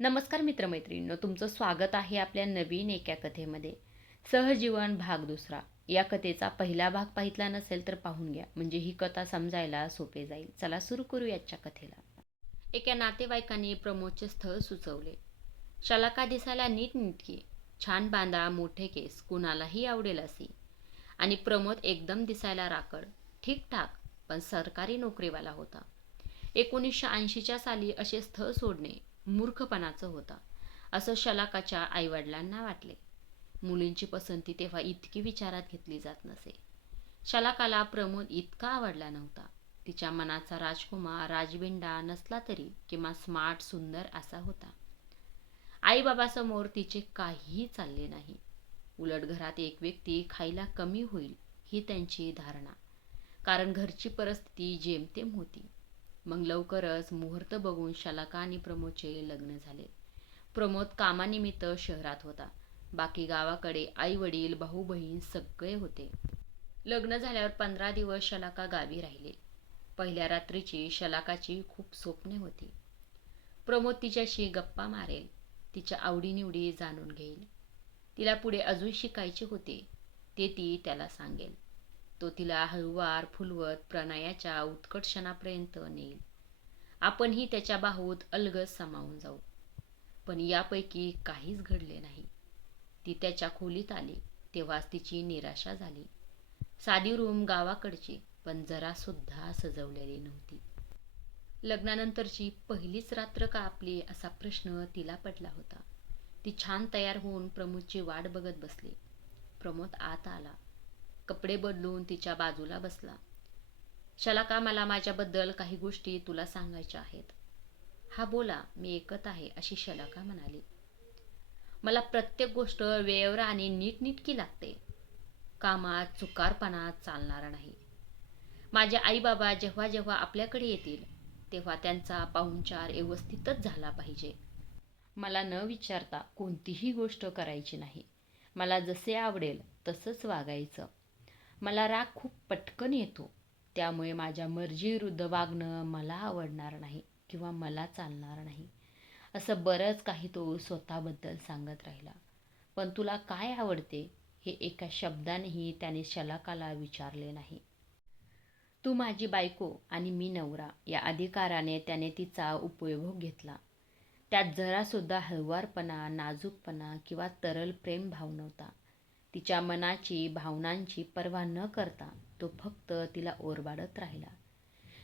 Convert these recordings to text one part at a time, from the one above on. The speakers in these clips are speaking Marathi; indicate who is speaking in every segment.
Speaker 1: नमस्कार मित्रमैत्रिणींनो तुमचं स्वागत आहे आपल्या नवीन एका कथेमध्ये. सहजीवन भाग दुसरा. या कथेचा पहिला भाग पाहितला नसेल तर पाहून घ्या. म्हणजे ही कथा समजायला सोपे जाईल. चला सुरू करू याच्या कथेला. एका नातेवाईकांनी प्रमोदचे स्थळ सुचवले. शलाका दिसायला नीटनीटकी. छान बांधा मोठे केस. कुणालाही आवडेल असे. आणि प्रमोद एकदम दिसायला राकड. ठीकठाक. पण सरकारी नोकरीवाला होता. एकोणीसशे ऐंशीच्या साली असे स्थळ सोडणे. मूर्खपणाचं होता. असं शलाकाच्या आईवडिलांना वाटले. मुलींची पसंती तेव्हा इतकी विचारात घेतली जात नसे. शलाकाला प्रमोद इतका आवडला नव्हता. तिच्या मनाचा राजकुमार राजबिंडा नसला तरी किंवा स्मार्ट सुंदर असा होता. आईबाबासमोर तिचे काहीही चालले नाही. उलट घरात एक व्यक्ती खायला कमी होईल ही त्यांची धारणा. कारण घरची परिस्थिती जेमतेम होती. मग लवकरच मुहूर्त बघून शलाका आणि प्रमोदचे लग्न झाले. प्रमोद कामानिमित्त शहरात होता. बाकी गावाकडे आई वडील भाऊ बहीण सगळे होते. लग्न झाल्यावर पंधरा दिवस शलाका गावी राहिले. पहिल्या रात्रीची शलाकाची खूप स्वप्ने होती. प्रमोद तिच्याशी गप्पा मारेल तिच्या आवडीनिवडी जाणून घेईल. तिला पुढे अजून शिकायचे होते ते ती त्याला सांगेल. तो तिला हळुवार फुलवत प्रणयाच्या उत्कर्षणापर्यंत नेईल. आपणही त्याच्या बाहूत अलगद सामावून जाऊ. पण यापैकी काहीच घडले नाही. ती त्याच्या खोलीत आली तेव्हाच तिची निराशा झाली. साधी रूम गावाकडची पण जरा सुद्धा सजवलेली नव्हती. लग्नानंतरची पहिलीच रात्र का आपली असा प्रश्न तिला पडला होता. ती छान तयार होऊन प्रमोदची वाट बघत बसली. प्रमोद आत आला. कपडे बदलून तिच्या बाजूला बसला. शलाका मला माझ्याबद्दल काही गोष्टी तुला सांगायच्या आहेत. हा बोला मी ऐकत आहे अशी शलाका म्हणाली. मला प्रत्येक गोष्ट वेळेवर आणि नीटनीटकी लागते. कामात चुकारपणात चालणार नाही. माझे आई बाबा जेव्हा जेव्हा आपल्याकडे येतील तेव्हा त्यांचा पाहुणचार व्यवस्थितच झाला पाहिजे. मला न विचारता कोणतीही गोष्ट करायची नाही. मला जसे आवडेल तसंच वागायचं. मला राग खूप पटकन येतो. त्यामुळे माझ्या मर्जीविरुद्ध वागणं मला आवडणार नाही किंवा मला चालणार नाही. असं बरंच काही तो स्वतःबद्दल सांगत राहिला. पण तुला काय आवडते हे एका शब्दानेही त्याने शलाकाला विचारले नाही. तू माझी बायको आणि मी नवरा या अधिकाराने त्याने तिचा उपयोग घेतला. त्यात जरासुद्धा हळुवारपणा नाजूकपणा किंवा तरल प्रेम भाव नव्हता. तिच्या मनाची भावनांची पर्वा न करता तो फक्त तिला ओरबाडत राहिला.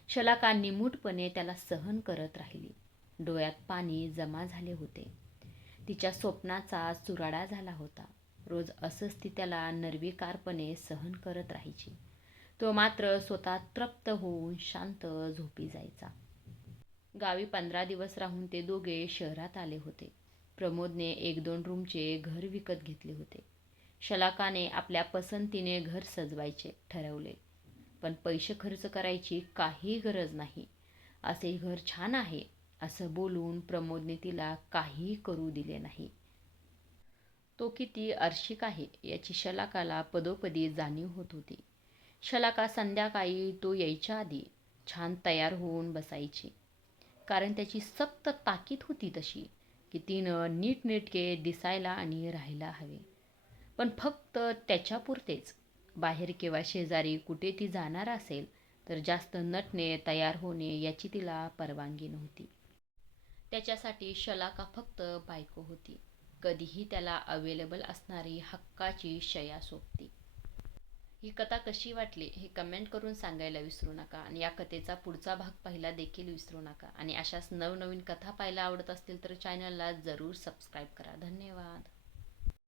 Speaker 1: शलाका निमूटपणे त्याला सहन करत राहिली. डोळ्यात पाणी जमा झाले होते. तिच्या स्वप्नाचा चुराडा झाला होता. रोज असंच ती त्याला नर्विकारपणे सहन करत राहायची. तो मात्र स्वतः तृप्त होऊन शांत झोपी जायचा. गावी पंधरा दिवस राहून ते दोघे शहरात आले होते. प्रमोदने एक दोन रूमचे घर विकत घेतले होते. शलाकाने आपल्या पसंतीने घर सजवायचे ठरवले. पण पैसे खर्च करायची काही गरज नाही. असे घर छान आहे असं बोलून प्रमोदने तिला काही करू दिले नाही. तो किती अर्शिक आहे याची शलाकाला पदोपदी जाणीव होत होती. शलाका संध्याकाळी तो यायच्या आधी छान तयार होऊन बसायची. कारण त्याची सक्त ताकीद होती तशी की तिनं नीटनेटके दिसायला आणि राहायला हवे. पण फक्त त्याच्यापुरतेच. बाहेर किंवा शेजारी कुठे ती जाणार असेल तर जास्त नटणे तयार होणे याची तिला परवानगी नव्हती. त्याच्यासाठी शलाका फक्त बायको होती. कधीही त्याला अवेलेबल असणारी हक्काची शया सोबती ही कथा कशी वाटली हे कमेंट करून सांगायला विसरू नका आणि या कथेचा पुढचा भाग पाहायला देखील विसरू नका. आणि अशाच नवनवीन कथा पाहायला आवडत असतील तर चॅनलला जरूर सबस्क्राईब करा. धन्यवाद.